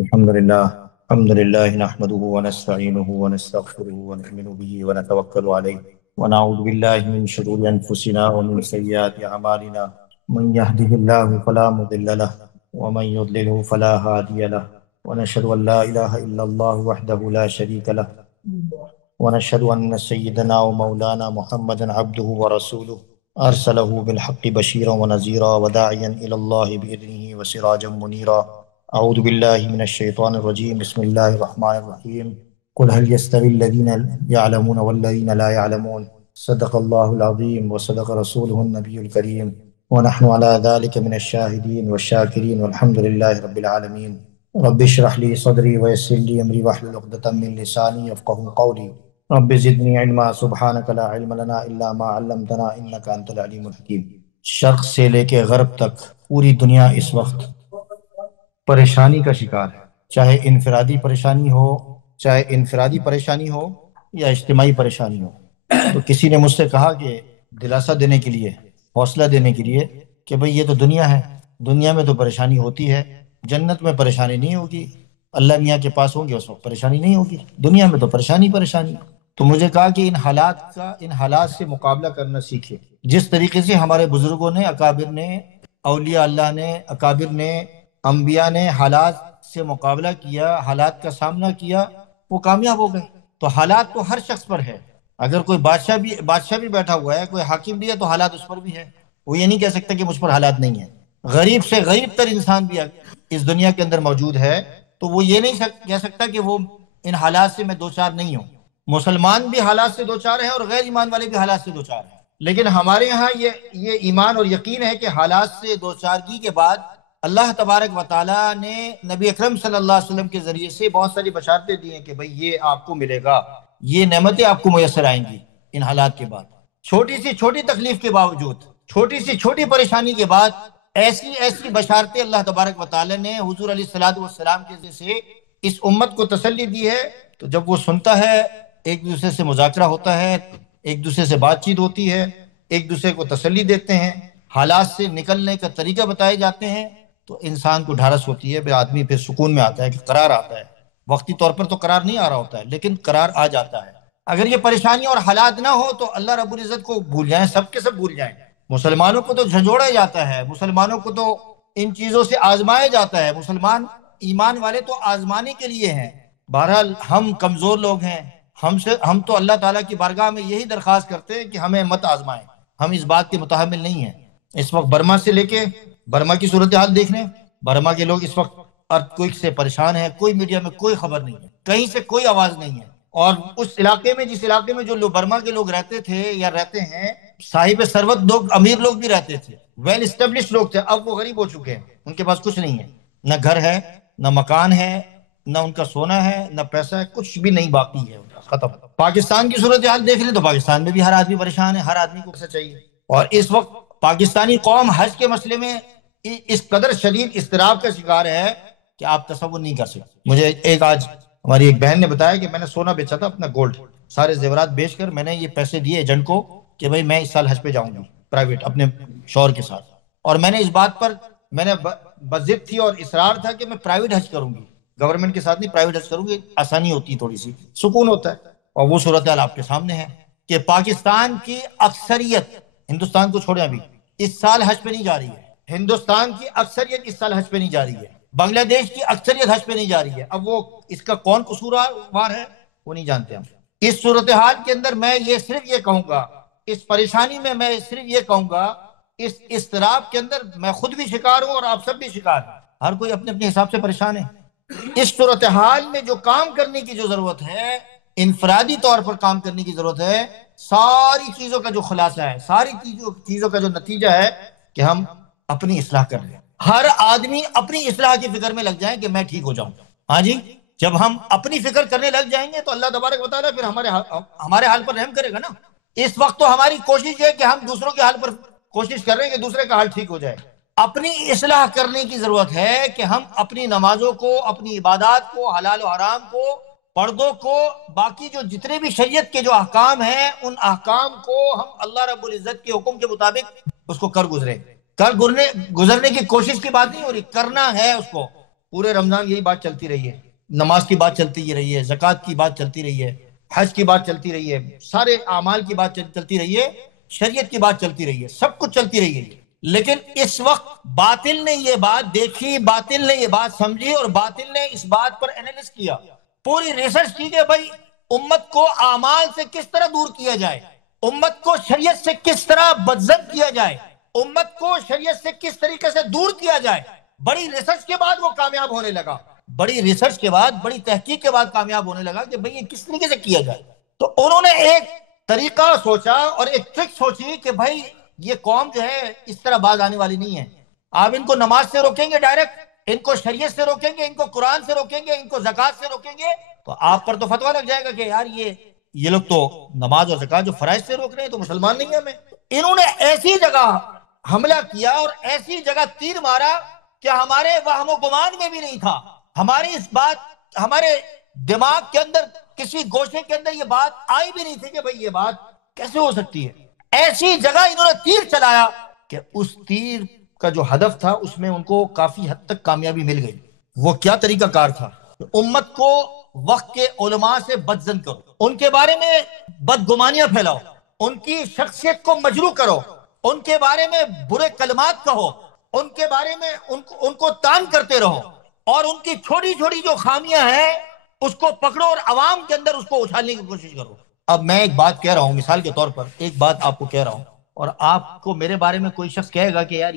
الحمد لله نحمده ونستعينه ونستغفره ونؤمن به ونتوكل عليه ونعوذ بالله من شرور أنفسنا ومن سيئات أعمالنا من يهده الله فلا مضل له ومن يضلله فلا هادي له ونشهد أن لا إله إلا الله وحده لا شريك له ونشهد أن سيدنا ومولانا محمدا عبده ورسوله أرسله بالحق بشيرا ونذيرا وداعيا إلى الله بإذنه وسراجا منيرا. أعوذ بالله من الشيطان الرجيم. بسم الله الرحمن الرحيم. قل هل يستوي الذين يعلمون والذين لا يعلمون. صدق الله العظيم وصدق رسوله النبي الكريم ونحن على ذلك من الشاهدين والشاكرين والحمد لله رب العالمين. رب اشرح لي صدري ويسر لي أمري واحلل عقدة من لساني يفقهوا قولي. رب زدني علما سبحانك لا علم لنا إلا ما علمتنا إنك أنت العليم الحكيم. شرق سے لے کے غرب تک پوری دنیا اس وقت پریشانی کا شکار ہے، چاہے انفرادی پریشانی ہو یا اجتماعی پریشانی ہو. تو کسی نے مجھ سے کہا کہ دلاسا دینے کے لیے، حوصلہ دینے کے لیے کہ بھئی یہ تو دنیا ہے، دنیا میں تو پریشانی ہوتی ہے، جنت میں پریشانی نہیں ہوگی، اللہ میاں کے پاس ہوں گے اس وقت پریشانی نہیں ہوگی، دنیا میں تو پریشانی پریشانی. تو مجھے کہا کہ ان حالات سے مقابلہ کرنا سیکھے. جس طریقے سے ہمارے بزرگوں نے، اکابر نے، اولیاء اللہ نے، اکابر نے، انبیاء نے حالات سے مقابلہ کیا، حالات کا سامنا کیا، وہ کامیاب ہو گئے. تو حالات تو ہر شخص پر ہے. اگر کوئی بادشاہ بھی بیٹھا ہوا ہے، کوئی حاکم بھی ہے، تو حالات اس پر بھی ہے. وہ یہ نہیں کہہ سکتا کہ مجھ پر حالات نہیں ہیں. غریب سے غریب تر انسان بھی اس دنیا کے اندر موجود ہے، تو وہ یہ نہیں کہہ سکتا کہ وہ ان حالات سے میں دوچار نہیں ہوں. مسلمان بھی حالات سے دوچار ہیں اور غیر ایمان والے بھی حالات سے دوچار ہیں. لیکن ہمارے ہاں یہ ایمان اور یقین ہے کہ حالات سے دوچارگی کے بعد اللہ تبارک و تعالیٰ نے نبی اکرم صلی اللہ علیہ وسلم کے ذریعے سے بہت ساری بشارتیں دی ہیں کہ بھئی یہ آپ کو ملے گا، یہ نعمتیں آپ کو میسر آئیں گی ان حالات کے بعد. چھوٹی سی چھوٹی تکلیف کے باوجود، چھوٹی سی چھوٹی پریشانی کے بعد ایسی ایسی بشارتیں اللہ تبارک و تعالیٰ نے حضور علیہ الصلوۃ والسلام کے ذریعے سے اس امت کو تسلی دی ہے. تو جب وہ سنتا ہے، ایک دوسرے سے مذاکرہ ہوتا ہے، ایک دوسرے سے بات چیت ہوتی ہے، ایک دوسرے کو تسلی دیتے ہیں، حالات سے نکلنے کا طریقہ بتائے جاتے ہیں، تو انسان کو ڈھارس ہوتی ہے، پھر آدمی پھر سکون میں آتا ہے کہ قرار آتا ہے. وقتی طور پر تو قرار نہیں آ رہا ہوتا ہے، لیکن قرار آ جاتا ہے. اگر یہ پریشانی اور حالات نہ ہو تو اللہ رب العزت کو بھول جائیں، سب کے سب بھول جائیں. مسلمانوں کو تو جھنجھوڑا جاتا ہے، مسلمانوں کو تو ان چیزوں سے آزمایا جاتا ہے. مسلمان ایمان والے تو آزمانے کے لیے ہیں. بہرحال ہم کمزور لوگ ہیں، ہم تو اللہ تعالیٰ کی بارگاہ میں یہی درخواست کرتے ہیں کہ ہمیں مت آزمائیں. ہم اس بات کے متحمل نہیں ہیں. اس وقت برما سے لے کے برما کی صورتحال دیکھ لیں. برما کے لوگ اس وقت ارتھ کوئک سے پریشان ہیں، کوئی میڈیا میں کوئی خبر نہیں ہے، کہیں سے کوئی آواز نہیں ہے. اور اس علاقے میں، جس علاقے میں جو برما کے لوگ رہتے تھے یا رہتے ہیں، صاحب ثروت لوگ، امیر لوگ بھی رہتے تھے، ویل اسٹیبلش لوگ تھے. اب وہ غریب ہو چکے ہیں، ان کے پاس کچھ نہیں ہے، نہ گھر ہے، نہ مکان ہے، نہ ان کا سونا ہے، نہ پیسہ ہے، کچھ بھی نہیں باقی ہے، ختم. پاکستان کی صورتحال دیکھ لیں تو پاکستان میں بھی ہر آدمی پریشان ہے، ہر آدمی کو پیسہ چاہیے. اور اس وقت پاکستانی قوم حج کے مسئلے میں اس قدر شدید اضطراب کا شکار ہے کہ آپ تصور نہیں کر سکتے. مجھے آج ہماری ایک بہن نے بتایا کہ میں نے سونا بیچا تھا، اپنا گولڈ سارے زیورات بیچ کر میں نے یہ پیسے دیے ایجنٹ کو کہ بھئی میں اس سال حج پہ جاؤں گی پرائیویٹ اپنے شوہر کے ساتھ. اور میں نے اس بات پر میں نے بضد تھی اور اصرار تھا کہ میں پرائیویٹ حج کروں گی، گورنمنٹ کے ساتھ نہیں، پرائیویٹ حج کروں گی، آسانی ہوتی ہے، تھوڑی سی سکون ہوتا ہے. اور وہ صورتحال آپ کے سامنے ہے کہ پاکستان کی اکثریت، ہندوستان کو چھوڑیں، ابھی اس سال حج پہ نہیں جا رہی ہے. ہندوستان کی اکثریت اس سال حج پہ نہیں جا رہی ہے، بنگلہ دیش کی اکثریت حج پہ نہیں جا رہی ہے. اب وہ اس کا کون قصوروار ہے وہ نہیں جانتے ہم. اس صورتحال کے اندر میں صرف یہ کہوں گا، اس پریشانی میں میں صرف یہ کہوں گا، اس اضطراب کے اندر میں خود بھی شکار ہوں اور آپ سب بھی شکار ہیں، ہر کوئی اپنے اپنے حساب سے پریشان ہے. اس صورتحال میں جو کام کرنے کی جو ضرورت ہے، انفرادی طور پر کام کرنے کی ضرورت ہے. ساری چیزوں کا جو خلاصہ ہے، ساری چیزوں کا جو نتیجہ ہے کہ ہم اپنی اصلاح کر لیں. ہر آدمی اپنی اصلاح کی فکر میں لگ جائیں کہ میں ٹھیک ہو جاؤں. ہاں جی، جب ہم اپنی فکر کرنے لگ جائیں گے تو اللہ تبارک و تعالیٰ پھر ہمارے حال پر رحم کرے گا نا. اس وقت تو ہماری کوشش ہے کہ ہم دوسروں کے حال پر کوشش کر رہے ہیں کہ دوسرے کا حال ٹھیک ہو جائے. اپنی اصلاح کرنے کی ضرورت ہے کہ ہم اپنی نمازوں کو، اپنی عبادات کو، حلال و حرام کو، پردوں کو، باقی جو جتنے بھی شریعت کے جو احکام ہیں، ان احکام کو ہم اللہ رب العزت کے حکم کے مطابق اس کو گزرنے کی کوشش کی بات نہیں ہو رہی، کرنا ہے اس کو. پورے رمضان یہی بات چلتی رہی ہے، نماز کی بات چلتی رہی ہے، زکوٰۃ کی بات چلتی رہی ہے، حج کی بات چلتی رہی ہے، سارے اعمال کی بات چلتی رہی ہے، شریعت کی بات چلتی رہی ہے، سب کچھ چلتی رہی ہے۔ لیکن اس وقت باطل نے یہ بات دیکھی، باطل نے یہ بات سمجھی، اور باطل نے اس بات پر انالس کیا، پوری ریسرچ کی کہ بھائی امت کو اعمال سے کس طرح دور کیا جائے، امت کو شریعت سے کس طرح بدظن کیا جائے، امت کو شریعت سے کس طریقے سے دور کیا جائے۔ بڑی ریسرچ کے بعد وہ کامیاب ہونے لگا، بڑی ریسرچ کے بعد، بڑی تحقیق کے بعد کامیاب ہونے لگا کہ بھئی یہ کس طریقے سے کیا جائے۔ تو انہوں نے ایک طریقہ سوچا اور ایک ٹرک سوچی کہ بھئی یہ قوم جو ہے اس طرح باز آنے والی نہیں ہے، آپ ان کو نماز سے روکیں گے ڈائریکٹ، ان کو شریعت سے روکیں گے، ان کو قرآن سے روکیں گے، ان کو زکوٰۃ سے روکیں گے، تو آپ پر تو فتویٰ لگ جائے گا کہ یار یہ لوگ تو نماز اور زکوٰۃ جو فرائض سے روک رہے ہیں تو مسلمان نہیں ہیں ہمیں۔ انہوں نے ایسی جگہ حملہ کیا اور ایسی جگہ تیر مارا کہ ہمارے وہم و گمان میں بھی نہیں تھا، ہماری اس بات، ہمارے دماغ کے اندر کسی گوشے کے اندر یہ بات آئی بھی نہیں تھی کہ بھئی یہ بات کیسے ہو سکتی ہے۔ ایسی جگہ انہوں نے تیر چلایا کہ اس تیر کا جو ہدف تھا اس میں ان کو کافی حد تک کامیابی مل گئی۔ وہ کیا طریقہ کار تھا؟ امت کو وقت کے علماء سے بدظن کرو، ان کے بارے میں بدگمانیاں پھیلاؤ، ان کی شخصیت کو مجروح کرو، ان کے بارے میں برے کلمات کہو، ان کے بارے میں ان کو تان کرتے رہو، اور ان کی چھوٹی چھوٹی جو خامیاں ہیں اس کو پکڑو اور عوام کے اندر اس کو اچھالنے کی کوشش کرو۔ اب میں ایک بات کہہ رہا ہوں، مثال کے طور پر ایک بات آپ کو کہہ رہا ہوں، اور آپ کو میرے بارے میں کوئی شخص کہے گا کہ یار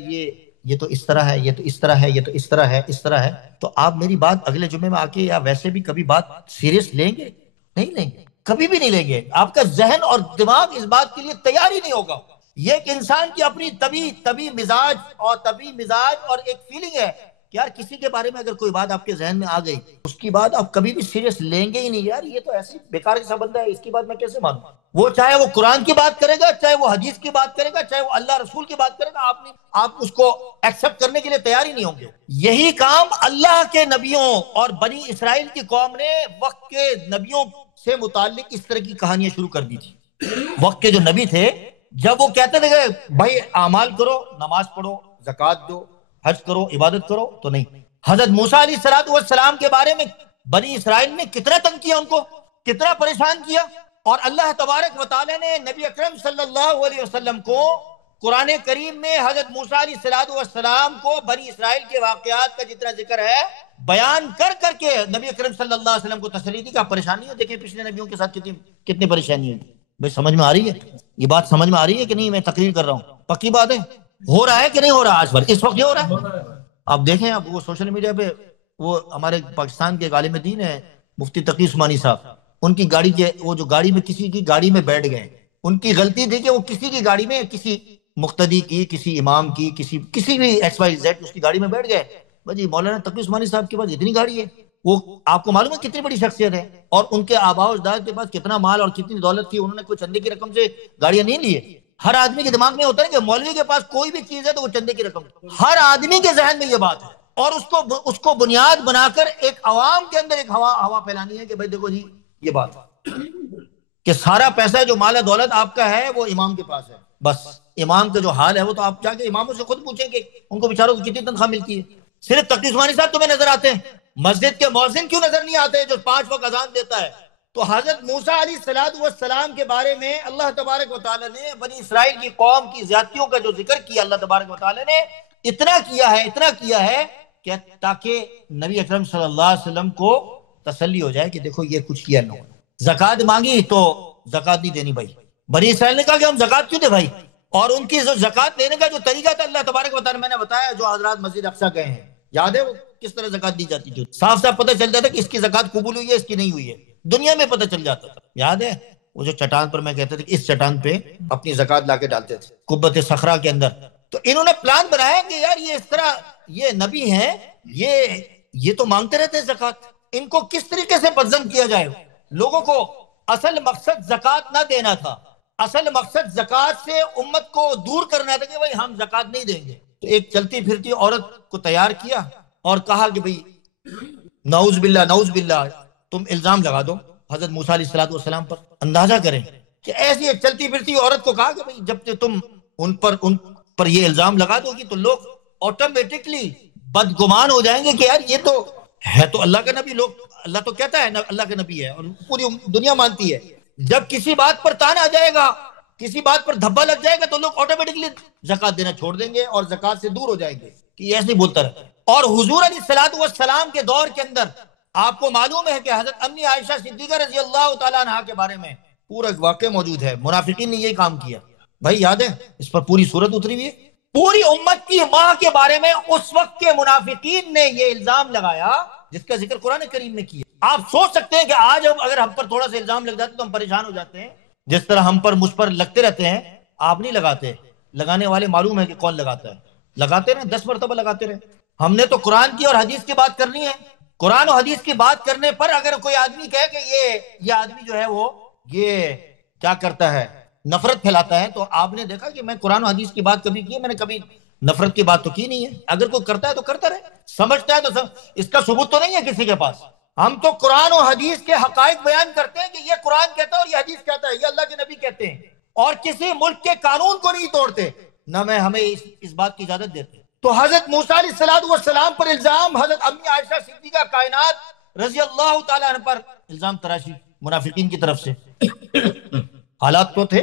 یہ تو اس طرح ہے، یہ تو اس طرح ہے، یہ تو اس طرح ہے، اس طرح ہے، تو آپ میری بات اگلے جمعے میں آ کے یا ویسے بھی کبھی بات سیریس لیں گے؟ نہیں لیں گے، کبھی بھی نہیں لیں گے۔ آپ کا ذہن اور دماغ اس بات کے لیے تیار ہی نہیں ہوگا۔ یہ ایک انسان کی اپنی طبی مزاج اور ایک فیلنگ ہے کہ یار کسی کے بارے میں اگر کوئی بات آپ کے ذہن میں آ گئی اس کی بات آپ کبھی بھی سیریس لیں گے ہی نہیں، یار یہ تو ایسی بیکار سا بندہ ہے، اس کی بات میں کیسے مانوں؟ وہ چاہے وہ قرآن کی بات کرے گا، چاہے وہ حدیث کی بات کرے گا، چاہے وہ اللہ رسول کی بات کرے گا، آپ اس کو ایکسپٹ کرنے کے لیے تیار ہی نہیں ہوں گے۔ یہی کام اللہ کے نبیوں اور بنی اسرائیل کی قوم نے وقت کے نبیوں سے متعلق اس طرح کی کہانیاں شروع کر دی تھی۔ وقت کے جو نبی تھے جب وہ کہتے تھے کہ بھائی اعمال کرو، نماز پڑھو، زکوٰۃ دو، حج کرو، عبادت کرو، تو نہیں۔ حضرت موسیٰ علیہ السلام کے بارے میں بنی اسرائیل نے کتنا تنگ کیا، ان کو کتنا پریشان کیا، اور اللہ تبارک و تعالی نے نبی اکرم صلی اللہ علیہ وسلم کو قرآن کریم میں حضرت موسیٰ علیہ السلام کو بنی اسرائیل کے واقعات کا جتنا ذکر ہے بیان کر کر کے نبی اکرم صلی اللہ علیہ وسلم کو تسلی دی کہ آپ پریشانی ہے، دیکھیں پچھلے نبیوں کے ساتھ کتنی پریشانی ہے۔ بھائی سمجھ میں آ رہی ہے یہ بات؟ سمجھ میں آ رہی ہے کہ نہیں؟ میں تقریر کر رہا ہوں، پکی بات ہے؟ ہو رہا ہے کہ نہیں ہو رہا؟ آج پر اس وقت یہ ہو رہا ہے۔ آپ دیکھیں، آپ وہ سوشل میڈیا پہ وہ ہمارے پاکستان کے عالم دین ہیں مفتی تقی عثمانی صاحب، ان کی گاڑی کے وہ جو گاڑی میں کسی کی گاڑی میں بیٹھ گئے، ان کی غلطی تھی کہ وہ کسی کی گاڑی میں، کسی مقتدی کی، کسی امام کی، کسی بھی ایکس وائی زیڈ اس کی گاڑی میں بیٹھ گئے۔ بھائی مولانا تقی عثمانی صاحب کے پاس اتنی گاڑی ہے، وہ آپ کو معلوم ہے کتنی بڑی شخصیت ہے، اور ان کے آباء و اجداد کے پاس کتنا مال اور کتنی دولت تھی، انہوں نے کوئی چندے کی رقم سے گاڑیاں نہیں لی ہے۔ ہر آدمی کے دماغ میں ہوتا ہے کہ مولوی کے پاس کوئی بھی چیز ہے تو وہ چندے کی رقم، ہر آدمی کے ذہن میں یہ بات ہے، اور اس کو بنیاد بنا کر ایک عوام کے اندر ایک ہوا پھیلانی ہے کہ بھائی دیکھو جی یہ بات کہ سارا پیسہ جو مال دولت آپ کا ہے وہ امام کے پاس ہے، بس امام کا جو حال ہے وہ تو آپ جا کے اماموں سے خود پوچھیں کہ ان کو بیچاروں کو کتنی تنخواہ ملتی ہے۔ صرف تقی عثمانی صاحب تمہیں نظر آتے ہیں، مسجد کے مؤذن کیوں نظر نہیں آتے جو 5 وقت اذان دیتا ہے؟ تو حضرت موسیٰ علیہ السلام کے بارے میں اللہ تبارک و تعالی نے بنی اسرائیل کی قوم کی زیادتیوں کا جو ذکر کیا، اللہ تبارک و تعالی نے اتنا کیا ہے کہ تاکہ نبی اکرم صلی اللہ علیہ وسلم کو تسلی ہو جائے کہ دیکھو یہ کچھ کیا نہ ہو۔ زکوٰۃ مانگی تو زکوٰۃ نہیں دینی بھائی، بنی اسرائیل نے کہا کہ ہم زکوٰۃ کیوں دیں بھائی، اور ان کی جو زکوٰۃ لینے کا جو طریقہ تھا اللہ تبارک و تعالی میں نے بتایا، جو حضرات مسجد اقصیٰ گئے ہیں یاد ہے وہ کس طرح زکوٰۃ دی جاتی تھی، صاف صاف پتہ چل جاتا کہ اس کی زکوٰۃ قبول ہوئی ہے، اس کی نہیں ہوئی ہے، دنیا میں پتہ چل جاتا تھا۔ یاد ہے وہ جو چٹان پر میں کہتا تھا کہ اس چٹان پہ اپنی زکوٰۃ لا کے ڈالتے تھے قبۃ صخرہ کے اندر۔ تو انہوں نے پلان بنایا کہ یار یہ اس طرح یہ نبی ہیں، یہ تو مانگتے رہتے ہیں زکوٰۃ، ان کو کس طریقے سے بدظن کیا جائے۔ لوگوں کو اصل مقصد زکوٰۃ نہ دینا تھا، اصل مقصد زکوٰۃ سے امت کو دور کرنا تھا کہ بھائی ہم زکوٰۃ نہیں دیں گے۔ تو ایک چلتی پھرتی عورت کو تیار کیا اور کہا کہ بھئی نعوذ باللہ تم الزام لگا دو حضرت موسیٰ علیہ السلام پر۔ اندازہ کریں کہ ایسی ایک چلتی پھرتی عورت کو کہا کہ بھئی جب تم ان پر یہ الزام لگا دو گی تو لوگ آٹومیٹکلی بدگمان ہو جائیں گے کہ یار یہ تو ہے تو اللہ کا نبی، لوگ اللہ تو کہتا ہے اللہ کا نبی ہے اور پوری دنیا مانتی ہے. جب کسی بات پر تان آ جائے گا، کسی بات پر دھبا لگ جائے گا تو لوگ آٹومیٹکلی زکات دینا چھوڑ دیں گے اور زکات سے دور ہو جائیں گے کہ یہ ایسے بولتا رہتا ہے. اور حضور علیہ الصلوۃ والسلام کے دور کے اندر آپ کو معلوم ہے کہ حضرت امی عائشہ صدیقہ رضی اللہ تعالیٰ عنہا کے بارے میں پورا واقعہ موجود ہے. منافقین نے یہی کام کیا بھائی، یاد ہے اس پر پوری صورت اتری ہوئی ہے. پوری امت کی ماں کے بارے میں اس وقت کے منافقین نے یہ الزام لگایا جس کا ذکر قرآن کریم میں کیا. آپ سوچ سکتے ہیں کہ آج اگر ہم پر تھوڑا سا الزام لگ جاتے تو ہم پریشان ہو جاتے ہیں، جس طرح ہم پر مجھ پر لگتے رہتے ہیں. آپ نہیں لگاتے، لگانے والے معلوم ہے کہ کون لگاتا ہے. لگاتے رہے 10 مرتبہ لگاتے رہے. ہم نے تو قرآن کی اور حدیث کی بات کرنی ہے. قرآن و حدیث کی بات کرنے پر اگر کوئی آدمی کہے کہ یہ آدمی جو ہے وہ یہ کیا کرتا ہے، نفرت پھیلاتا ہے، تو آپ نے دیکھا کہ میں قرآن و حدیث کی بات کبھی کی ہے؟ میں نے کبھی نفرت کی بات تو کی نہیں ہے. اگر کوئی کرتا ہے تو کرتا رہے، سمجھتا ہے تو اس کا ثبوت تو نہیں ہے کسی کے پاس. ہم تو قرآن و حدیث کے حقائق بیان کرتے ہیں کہ یہ قرآن کہتا ہے اور یہ حدیث کہتا ہے، یہ اللہ کے نبی کہتے ہیں، اور کسی ملک کے قانون کو نہیں توڑتے، نہ میں ہمیں اس بات کی اجازت دیتے. تو حضرت موسیٰ علیہ السلام پر الزام، حضرت امی عائشہ صدیقہ کائنات رضی اللہ تعالیٰ عنہ پر الزام تراشی منافقین کی طرف سے. حالات تو تھے،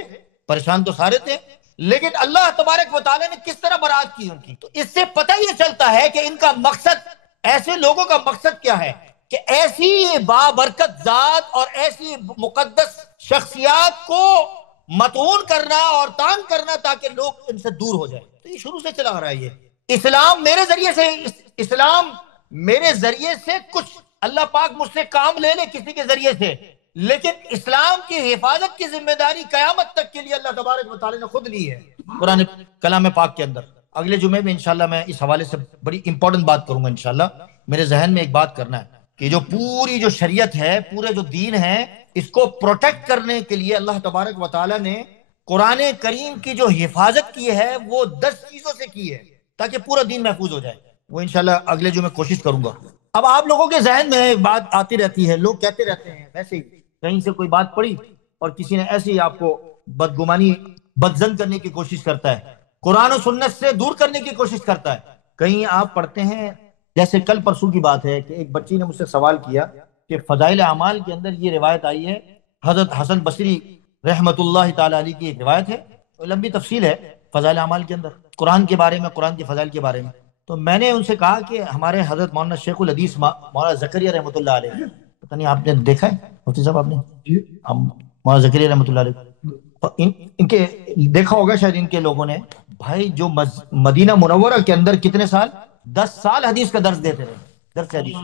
پریشان تو سارے تھے، لیکن اللہ تبارک و تعالیٰ نے کس طرح برات کی ان کی. تو اس سے پتہ یہ چلتا ہے کہ ان کا مقصد، ایسے لوگوں کا مقصد کیا ہے کہ ایسی بابرکت ذات اور ایسی مقدس شخصیات کو مطعون کرنا اور تان کرنا تاکہ لوگ ان سے دور ہو جائیں. تو یہ شروع سے چلا آ رہا ہے. یہ اسلام میرے ذریعے سے کچھ اللہ پاک مجھ سے کام لے لے کسی کے ذریعے سے، لیکن اسلام کی حفاظت کی ذمہ داری قیامت تک کے لیے اللہ تبارک و تعالی نے خود لی ہے قرآن کلام پاک کے اندر. اگلے جمعے میں انشاءاللہ میں اس حوالے سے بڑی امپورٹنٹ بات کروں گا. انشاءاللہ میرے ذہن میں ایک بات کرنا ہے کہ جو پوری جو شریعت ہے، پورے جو دین ہے، اس کو پروٹیکٹ کرنے کے لیے اللہ تبارک و تعالی نے قرآن کریم کی جو حفاظت کی ہے وہ 10 چیزوں سے کی ہے تاکہ پورا دین محفوظ ہو جائے. وہ انشاءاللہ اگلے جو میں کوشش کروں گا. اب آپ لوگوں کے ذہن میں بات آتی رہتی ہے، لوگ کہتے رہتے ہیں ویسے ہی کہیں سے کوئی بات پڑی اور کسی نے ایسے ہی آپ کو بدگمانی بدزن کرنے کی کوشش کرتا ہے، قرآن و سنت سے دور کرنے کی کوشش کرتا ہے. کہیں آپ پڑھتے ہیں، جیسے کل پرسوں کی بات ہے کہ ایک بچی نے مجھ سے سوال کیا کہ فضائل اعمال کے اندر یہ روایت آئی ہے، حضرت حسن بصری رحمت اللہ تعالی علیہ کی ایک روایت ہے، لمبی تفصیل ہے فضائل اعمال کے اندر قرآن کے بارے میں، قرآن کے فضائل کے بارے میں. تو میں نے ان سے کہا کہ ہمارے حضرت مولانا شیخ الحدیث مولانا زکریا رحمۃ اللہ علیہ، پتہ نہیں آپ نے دیکھا ہے مفتی صاحب، آپ نے مولانا زکریا رحمۃ اللہ علیہ ان کے دیکھا ہوگا شاید، ان کے لوگوں نے بھائی جو مدینہ منورہ کے اندر کتنے سال، 10 سال حدیث کا درس دیتے رہے، درس حدیث.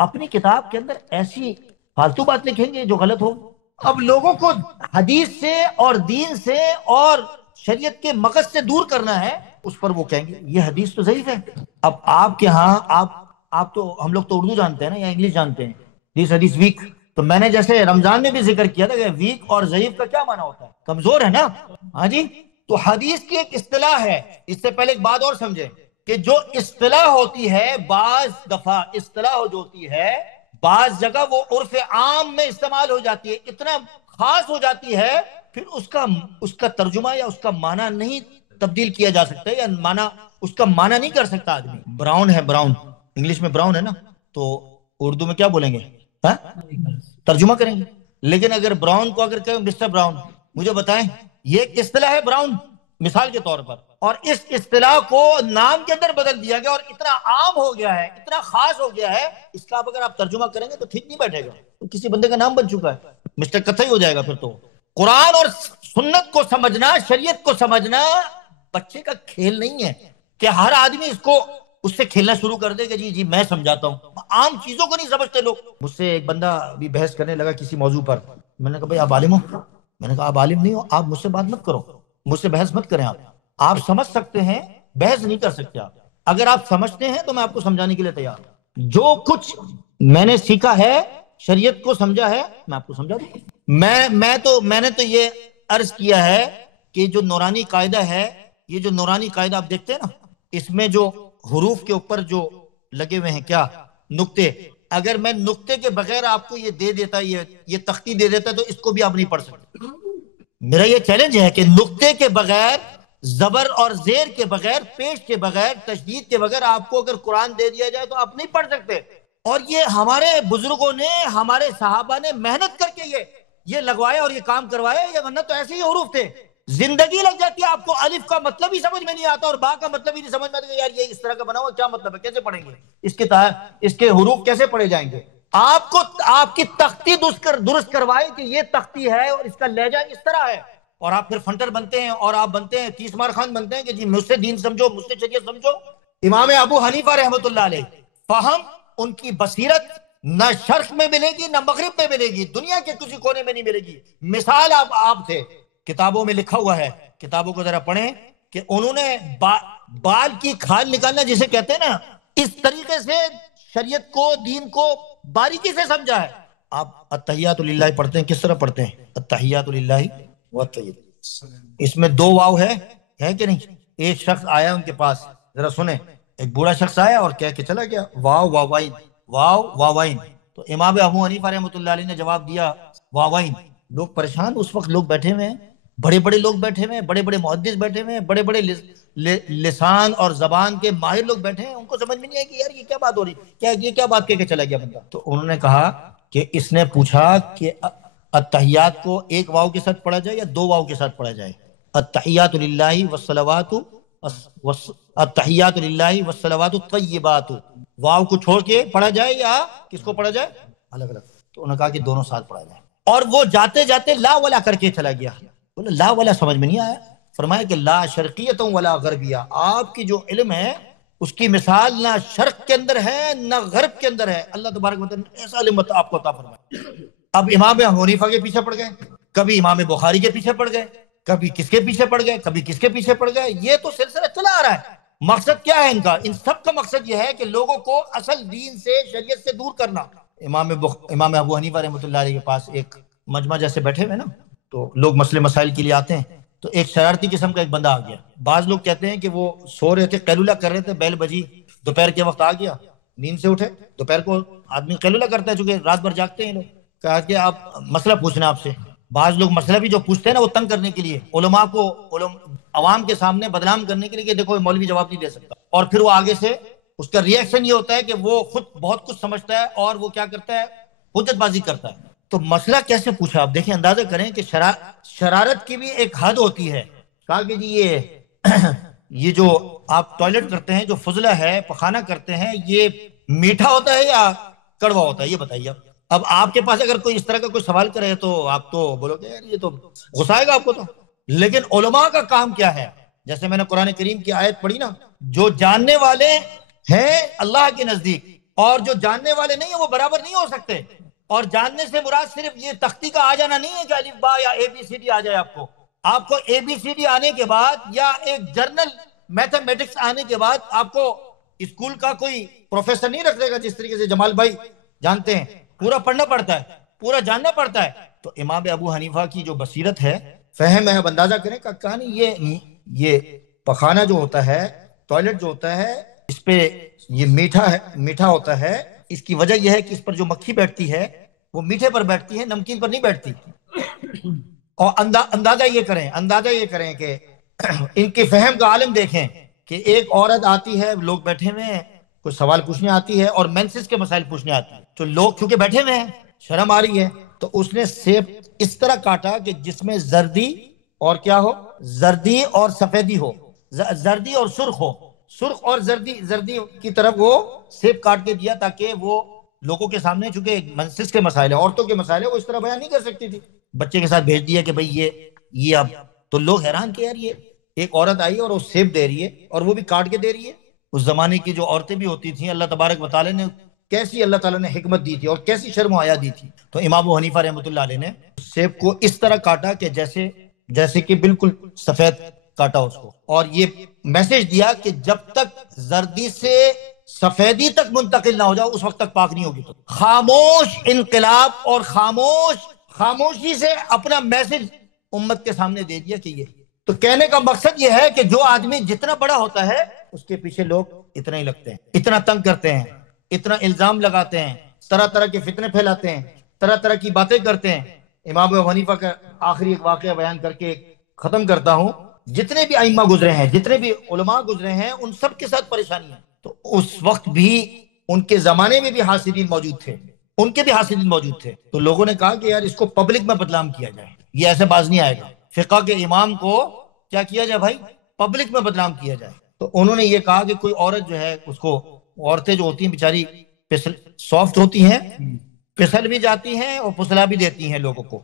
اپنی کتاب کے اندر ایسی فالتو بات لکھیں گے جو غلط ہو. اب لوگوں کو حدیث سے اور دین سے اور شریعت کے مقصد سے دور کرنا ہے، اس پر وہ کہیں گے یہ حدیث تو ضعیف ہے. اب آپ کے ہاں آپ تو، ہم لوگ تو اردو جانتے ہیں نا یا انگلش جانتے ہیں، دس حدیث ویک. تو میں نے جیسے رمضان میں بھی ذکر کیا تھا کہ ویک اور ضعیف کا کیا معنی ہوتا ہے، کمزور ہے نا. ہاں جی، تو حدیث کی ایک اصطلاح ہے. اس سے پہلے ایک بات اور سمجھیں کہ جو اصطلاح ہوتی ہے، بعض دفعہ اصطلاح جو ہوتی ہے بعض جگہ وہ عرف عام میں استعمال ہو جاتی ہے، اتنا خاص ہو جاتی ہے پھر اس کا ترجمہ یا اس کا معنی نہیں تبدیل کیا جا سکتا، یا معنی اس کا معنی نہیں کر سکتا آدمی. براؤن ہے، براؤن انگلش میں براؤن ہے نا، تو اردو میں کیا بولیں گے، ترجمہ کریں گے. لیکن اگر براؤن کو اگر کہیں مسٹر براؤن، مجھے بتائیں یہ ایک اصطلاح ہے براؤن مثال کے طور پر، اور اس اصطلاح کو نام کے اندر بدل دیا گیا اور اتنا عام ہو گیا ہے، اتنا خاص ہو گیا ہے، اس کا اگر آپ ترجمہ کریں گے تو ٹھیک نہیں بیٹھے گا، تو کسی بندے کا نام بن چکا ہے، مسٹر کتھئی ہو جائے گا. پھر تو قرآن اور سنت کو سمجھنا، شریعت کو سمجھنا بچے کا کھیل نہیں ہے کہ ہر آدمی اس سے کھیلنا شروع کر دے کہ جی میں سمجھاتا ہوں. عام چیزوں کو نہیں سمجھتے لوگ. مجھ سے ایک بندہ بھی بحث کرنے لگا کسی موضوع پر، میں نے کہا بھائی آپ عالم ہو؟ میں نے کہا آپ عالم نہیں ہو، آپ مجھ سے بات مت کرو، مجھ سے بحث مت کریں. آپ سمجھ سکتے ہیں، بحث نہیں کر سکتے. آپ اگر آپ سمجھتے ہیں تو میں آپ کو سمجھانے کے لیے تیار ہوں. جو کچھ میں نے سیکھا ہے، شریعت کو سمجھا ہے، میں آپ کو سمجھا دوں. میں نے تو یہ عرض کیا ہے کہ جو نورانی قاعدہ ہے، یہ جو نورانی قاعدہ آپ دیکھتے ہیں نا، اس میں جو حروف کے اوپر جو لگے ہوئے ہیں کیا نقطے، اگر میں نقطے کے بغیر آپ کو یہ دے دیتا، یہ تختی دے دیتا، تو اس کو بھی آپ نہیں پڑھ سکتے. میرا یہ چیلنج ہے کہ نقطے کے بغیر زبر اور زیر کے بغیر، پیش کے بغیر، تشدید کے بغیر آپ کو اگر قرآن دے دیا جائے تو آپ نہیں پڑھ سکتے۔ اور یہ ہمارے بزرگوں نے، ہمارے صحابہ نے محنت کر کے یہ لگوایا اور یہ کام کروایا، یہ ورنہ تو ایسے ہی حروف تھے۔ زندگی لگ جاتی ہے آپ کو، الف کا مطلب ہی سمجھ میں نہیں آتا اور با کا مطلب ہی نہیں سمجھ میں آتا کہ یار یہ اس طرح کا بنا ہوا کیا مطلب ہے، کیسے پڑھیں گے اس کے حروف کیسے پڑھے جائیں گے؟ آپ کو آپ کی تختی درست کروائے کہ یہ تختی ہے اور اس کا لہجہ اس طرح ہے، اور آپ پھر فنٹر بنتے ہیں اور آپ بنتے ہیں تیس مار خان بنتے ہیں کہ جی مجھ سے دین سمجھو، مجھ سے شریعت سمجھو۔ امام ابو حنیفہ رحمۃ اللہ علیہ، فہم، ان کی بصیرت نہ شرق میں ملے گی نہ مغرب میں ملے گی، دنیا کے کسی کونے میں نہیں ملے گی۔ مثال آپ تھے، کتابوں میں لکھا ہوا ہے، کتابوں کو ذرا پڑھیں کہ انہوں نے بال کی کھال نکالنا جسے کہتے ہیں نا، اس طریقے سے شریعت کو، دین کو باریکی سے سمجھا ہے۔ آپ التحیات للہ پڑھتے ہیں، کس طرح پڑھتے ہیں؟ التحیات للہ والطیبات، اس میں دو واو ہے کہ نہیں؟ ایک شخص آیا ان کے پاس، ذرا سنیں، ایک بوڑھا شخص آیا اور کہہ کے چلا گیا واو واوائن، واو واوائن۔ تو امام ابو حنیفہ رحمۃ اللہ علیہ نے جواب دیا واوائن۔ لوگ پریشان، اس وقت لوگ بیٹھے ہوئے ہیں، بڑے بڑے لوگ بیٹھے ہوئے ہیں، بڑے بڑے محدث بیٹھے ہوئے ہیں، بڑے بڑے لسان اور زبان کے ماہر لوگ بیٹھے ہیں، ان کو سمجھ میں نہیں آئے کہ یار یہ کیا بات ہو رہی، یہ کیا بات کہہ کے چلا گیا بندہ۔ تو انہوں نے کہا کہ اس نے پوچھا کہ التحیات کو ایک واو کے ساتھ پڑھا جائے یا دو واو کے ساتھ پڑھا جائے؟ التحیات للہ والصلوات، التحیات للہ والصلوات الطیبات، واو کو چھوڑ کے پڑھا جائے یا کس کو پڑھا جائے؟ الگ الگ۔ تو انہوں نے کہا کہ دونوں ساتھ پڑھا جائے، اور وہ جاتے جاتے لا ولا کر کے چلا گیا۔ بولے لا ولا سمجھ میں نہیں آیا، فرمایا کہ لا شرقیت ولا غربیہ، آپ کی جو علم ہے اس کی مثال نہ شرق کے اندر ہے نہ غرب کے اندر ہے۔ اللہ تبارک و تعالیٰ نے ایسا علم آپ کو عطا فرمایا۔ اب امام حنیفہ کے پیچھے پڑ گئے، کبھی امام بخاری کے پیچھے پڑ گئے، کبھی کس کے پیچھے پڑ گئے، کبھی کس کے پیچھے پڑ گئے، یہ تو سلسلہ چلا آ رہا ہے۔ مقصد کیا ہے ان کا؟ ان سب کا مقصد یہ ہے کہ لوگوں کو اصل دین سے، شریعت سے دور کرنا۔ امام ابو حنیفہ رحمۃ اللہ علیہ کے پاس ایک مجمع جیسے بیٹھے ہوئے نا، تو لوگ مسئلے مسائل کے لیے آتے ہیں، تو ایک شرارتی قسم کا ایک بندہ آ گیا۔ بعض لوگ کہتے ہیں کہ وہ سو رہے تھے، قیلولہ کر رہے تھے، بیل بجی، دوپہر کے وقت آ گیا، نیند سے اٹھے، دوپہر کو آدمی قیلولہ کرتا ہے چونکہ رات بھر جاگتے ہیں لوگ، کہا کہ آپ مسئلہ پوچھنا آپ سے۔ بعض لوگ مسئلہ بھی جو پوچھتے ہیں نا وہ تنگ کرنے کے لیے، علماء کو عوام کے سامنے بدنام کرنے کے لیے کہ دیکھو مولوی جواب نہیں دے سکتا، اور پھر وہ آگے سے اس کا ری ایکشن یہ ہوتا ہے کہ وہ خود بہت کچھ سمجھتا ہے اور وہ کیا کرتا ہے، حجت بازی کرتا ہے۔ تو مسئلہ کیسے پوچھا؟ آپ دیکھیں، اندازہ کریں کہ شرارت کی بھی ایک حد ہوتی ہے۔ کہا کہ جی یہ جو آپ ٹوائلٹ کرتے ہیں، جو فضلہ ہے، پخانہ کرتے ہیں، یہ میٹھا ہوتا ہے یا کڑوا ہوتا ہے، یہ بتائیے۔ اب آپ کے پاس اگر کوئی اس طرح کا کوئی سوال کرے تو آپ تو بولو گے یار یہ تو غصہ آئے گا آپ کو تو، لیکن علماء کا کام کیا ہے؟ جیسے میں نے قرآن کریم کی آیت پڑھی نا، جو جاننے والے ہیں اللہ کے نزدیک اور جو جاننے والے نہیں ہیں وہ برابر نہیں ہو سکتے۔ اور جاننے سے مراد صرف یہ تختی کا آ جانا نہیں ہے کہ الف با یا اے بی سی ڈی آ جائے آپ کو اے بی سی ڈی آنے کے بعد یا ایک جرنل میتھمیٹکس آنے کے بعد آپ کو اسکول کا کوئی پروفیسر نہیں رکھ دے گا، جس طریقے سے جمال بھائی جانتے ہیں، پورا پڑھنا پڑتا ہے، پورا جاننا پڑتا ہے۔ تو امام ابو حنیفہ کی جو بصیرت ہے، فہم ہے، اب اندازہ کریں کہ کہانی یہ پخانہ جو ہوتا ہے، ٹوائلٹ جو ہوتا ہے، اس پہ یہ میٹھا ہوتا ہے۔ اس کی وجہ یہ ہے کہ اس پر جو مکھی بیٹھتی ہے وہ میٹھے پر بیٹھتی ہے، نمکین پر نہیں بیٹھتی۔ اور اندازہ یہ کریں کہ ان کے فہم کا عالم دیکھیں کہ ایک عورت آتی ہے، لوگ بیٹھے ہوئے ہیں، کوئی سوال پوچھنے آتی ہے اور مینسس کے مسائل پوچھنے آتی ہے، تو لوگ کیونکہ بیٹھے ہوئے ہیں، شرم آ رہی ہے، تو اس نے سیب اس طرح کاٹا کہ جس میں زردی اور کیا ہو، زردی اور سفیدی ہو، زردی اور سرخ ہو، سرخ اور زردی کی طرف وہ سیب کاٹ کے دیا تاکہ وہ لوگوں کے سامنے، چونکہ منسس کے مسائل ہیں، عورتوں کے مسائل ہیں، وہ اس طرح بیان نہیں کر سکتی تھی، بچے کے ساتھ بھیج دیا کہ بھئی یہ اب تو لوگ حیران کہ یار یہ ایک عورت آئی اور وہ سیب دے رہی ہے اور وہ بھی کاٹ کے دے رہی ہے۔ اس زمانے کی جو عورتیں بھی ہوتی تھیں، اللہ تبارک و تعالی نے کیسی اللہ تعالیٰ نے حکمت دی تھی اور کیسی شرم و حیا دی تھی۔ تو امام ابو حنیفہ رحمۃ اللہ علیہ نے سیب کو اس طرح کاٹا کہ جیسے کہ بالکل سفید کاٹا اس کو، اور یہ میسج دیا کہ جب تک زردی سے سفیدی تک منتقل نہ ہو جاؤ اس وقت تک پاک نہیں ہوگی۔ تو خاموش انقلاب اور خاموشی سے اپنا میسج امت کے سامنے دے دیا کہ یہ۔ تو کہنے کا مقصد یہ ہے کہ جو آدمی جتنا بڑا ہوتا ہے اس کے پیچھے لوگ اتنا ہی لگتے ہیں، اتنا تنگ کرتے ہیں، اتنا الزام لگاتے ہیں، طرح طرح کے فتنے پھیلاتے ہیں، طرح طرح کی باتیں کرتے ہیں۔ امام ابو حنیفہ کا آخری ایک واقعہ بیان کر کے ختم کرتا ہوں جتنے بھی ائمہ گزرے ہیں، جتنے بھی علماء گزرے ہیں، ان سب کے ساتھ پریشانی ہے. تو اس وقت بھی ان کے زمانے میں بھی حاسدین موجود تھے، ان کے بھی حاسدین موجود تھے. تو لوگوں نے کہا کہ یار اس کو پبلک میں بدنام کیا جائے، یہ ایسے باز نہیں آئے گا. فقہ کے امام کو کیا کیا جائے بھائی؟ پبلک میں بدنام کیا جائے. تو انہوں نے یہ کہا کہ کوئی عورت جو ہے اس کو، عورتیں جو ہوتی ہیں بیچاری سافٹ ہوتی ہیں، پھسل بھی جاتی ہیں اور پھسلا بھی دیتی ہیں لوگوں کو،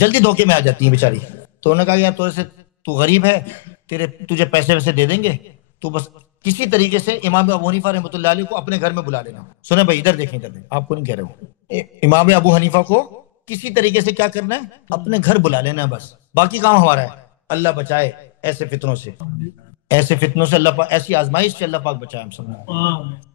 جلدی دھوکے میں آ جاتی ہیں بیچاری. تو انہوں نے کہا یار تو غریب ہے، تجھے پیسے ویسے دے دیں گے، تو بس کسی طریقے سے امام ابو حنیفہ رحمۃ اللہ علیہ کو اپنے گھر میں بلا لینا. سنیں بھائی، ادھر دیکھیں، ادھر دیکھیں، آپ کو نہیں کہہ رہے ہوں. امام ابو حنیفہ کو کسی طریقے سے کیا کرنا ہے؟ اپنے گھر بلا لینا ہے بس، باقی کام ہمارا ہے. اللہ بچائے ایسے فتنوں سے، ایسے فتنوں سے اللہ پاک، ایسی آزمائش سے اللہ پاک بچائے ہم سب.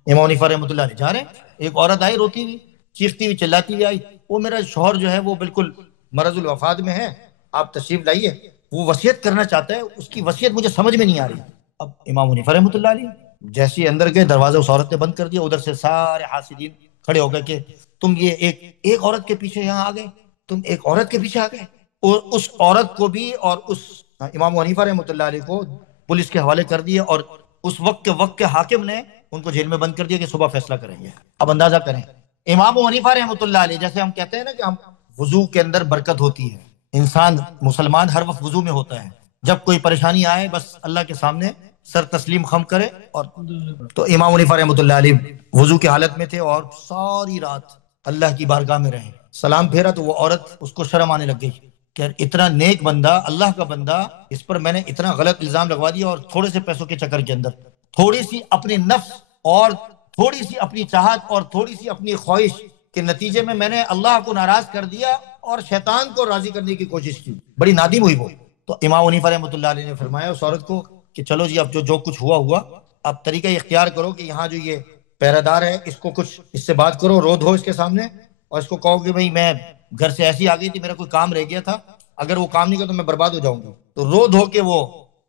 امام حنیفہ رحمۃ اللہ علیہ جا رہے ہیں، ایک عورت آئی روتی ہوئی، چیختی ہوئی، چلاتی ہوئی آئی، وہ میرا شوہر جو ہے وہ بالکل مرض الوفات میں ہے، آپ تشریف لائیے، وہ وصیت کرنا چاہتا ہے، اس کی وصیت مجھے سمجھ میں نہیں آ رہی. اب امام حنیفہ رحمۃ اللہ علیہ جیسے ہی اندر گئے، دروازہ اس عورت نے بند کر دیا. ادھر سے سارے حاسدین کھڑے ہو گئے کہ تم یہ ایک عورت کے پیچھے یہاں آ گئے، تم ایک عورت کے پیچھے آ گئے. اور اس عورت کو بھی اور اس امام حنیفہ رحمۃ اللہ علیہ کو پولیس کے حوالے کر دیا، اور اس وقت کے حاکم نے ان کو جیل میں بند کر دیا کہ صبح فیصلہ کریں گے. اب اندازہ کریں، امام حنیفہ رحمۃ اللہ علیہ، جیسے ہم کہتے ہیں نا کہ ہم وضو کے اندر برکت ہوتی ہے، انسان مسلمان ہر وقت وضو میں ہوتا ہے، جب کوئی پریشانی آئے بس اللہ کے سامنے سر تسلیم خم کرے. اور تو امام حنیفہ رحمۃ اللہ علیہ وضو کی حالت میں تھے اور ساری رات اللہ کی بارگاہ میں رہے. سلام پھیرا تو وہ عورت، اس کو شرم آنے لگ گئی کہ اتنا نیک بندہ، اللہ کا بندہ، اس پر میں نے اتنا غلط الزام لگوا دیا، اور تھوڑے سے پیسوں کے چکر کے اندر تھوڑی سی اپنی نفس اور تھوڑی سی اپنی چاہت اور تھوڑی سی اپنی خواہش کے نتیجے میں نے اللہ کو ناراض کر دیا اور شیطان کو راضی کرنے کی کوشش کی. بڑی نادم ہوئی وہ. تو امام حنیفہ رحمۃ اللہ علیہ نے فرمایا اس عورت کو کہ چلو جی، اب جو کچھ ہوا ہوا، اب طریقہ اختیار کرو کہ یہاں جو یہ پہرہ دار ہے، اس کو کچھ اس سے بات کرو، رو دھو اس کے سامنے، اور اس کو کہو کہ بھئی میں گھر سے ایسی آ گئی تھی، میرا کوئی کام رہ گیا تھا، اگر وہ کام نہیں کیا تو میں برباد ہو جاؤں گی. تو رو دھو کے وہ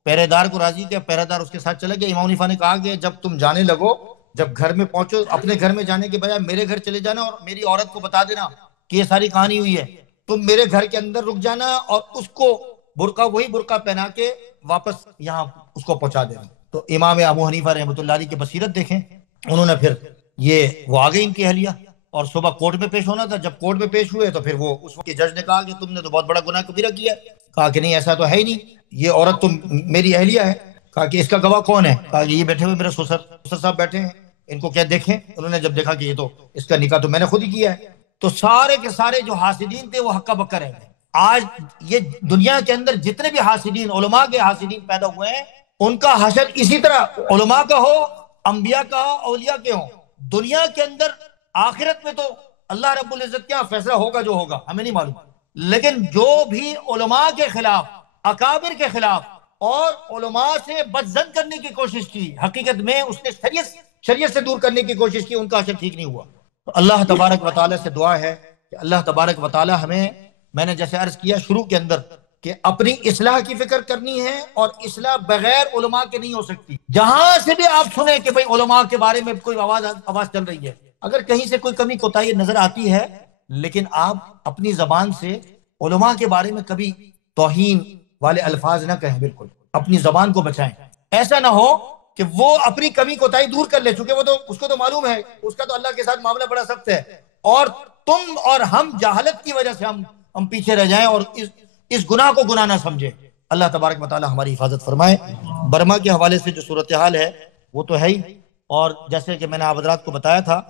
پہرے دار کو راضی کیا. پہرے دار اس کے ساتھ چلا گیا. امام حنیفہ نے کہا کہ جب تم جانے لگو، جب گھر میں پہنچو، اپنے گھر میں جانے کے بجائے میرے گھر چلے جانا اور میری عورت کو بتا دینا کہ یہ ساری کہانی ہوئی ہے. تم میرے گھر کے اندر رک جانا اور اس کو وہی برقع پہنا کے واپس یہاں اس کو پہنچا دینا. تو امام ابو حنیفہ رحمۃ اللہ علیہ کی بصیرت دیکھیں، انہوں نے پھر وہ آ گئی ان کی اہلیہ، اور صبح کورٹ میں پیش ہونا تھا. جب کورٹ میں پیش ہوئے تو پھر وہ اس وقت کے جج نے کہا کہ تم نے تو بہت بڑا گناہ کبیرہ کیا ہے. کہا کہ نہیں، ایسا تو ہے ہی نہیں، یہ عورت تو میری اہلیہ ہے. کہا کہ اس کا گواہ کون ہے؟ کہا کہ یہ بیٹھے ہوئے میرے سسر صاحب بیٹھے ہیں، ان کو کیا دیکھیں. انہوں نے جب دیکھا کہ یہ تو اس کا نکاح تو میں نے خود ہی کیا ہے، تو سارے کے سارے جو حاسدین تھے وہ ہکا بکا رہ گئے. آج یہ دنیا کے اندر جتنے بھی حاسدین، علماء کے حاسدین پیدا ہوئے ہیں، ان کا حشر اسی طرح علماء کا ہو، انبیاء کا ہو، اولیاء کے ہوں. دنیا کے اندر آخرت میں تو اللہ رب العزت کیا فیصلہ ہوگا جو ہوگا ہمیں نہیں معلوم، لیکن جو بھی علماء کے خلاف، اکابر کے خلاف اور علماء سے بدظن کرنے کی کوشش کی، حقیقت میں اس نے شریعت سے دور کرنے کی کوشش کی، ان کا اثر ٹھیک نہیں ہوا. تو اللہ تبارک و تعالیٰ سے دعا ہے کہ اللہ تبارک و تعالیٰ ہمیں، میں نے جیسے عرض کیا شروع کے اندر کہ اپنی اصلاح کی فکر کرنی ہے، اور اصلاح بغیر علماء کے نہیں ہو سکتی. جہاں سے بھی آپ سنیں کہ بھئی علماء کے بارے میں کوئی آواز چل رہی ہے، اگر کہیں سے کوئی کمی کوتاہی نظر آتی ہے، لیکن آپ اپنی زبان سے علماء کے بارے میں کبھی توہین والے الفاظ نہ کہیں. بالکل اپنی زبان کو بچائیں. ایسا نہ ہو کہ وہ اپنی کمی کوتاہی دور کر لے، چونکہ اس کو تو معلوم ہے، اس کا تو اللہ کے ساتھ معاملہ بڑا سخت ہے، اور تم اور ہم جہالت کی وجہ سے ہم پیچھے رہ جائیں اور اس گناہ کو گناہ نہ سمجھیں. اللہ تبارک و تعالی ہماری حفاظت فرمائے. برما کے حوالے سے جو صورتحال ہے وہ تو ہے ہی، اور جیسے کہ میں نے آپ حضرات کو بتایا تھا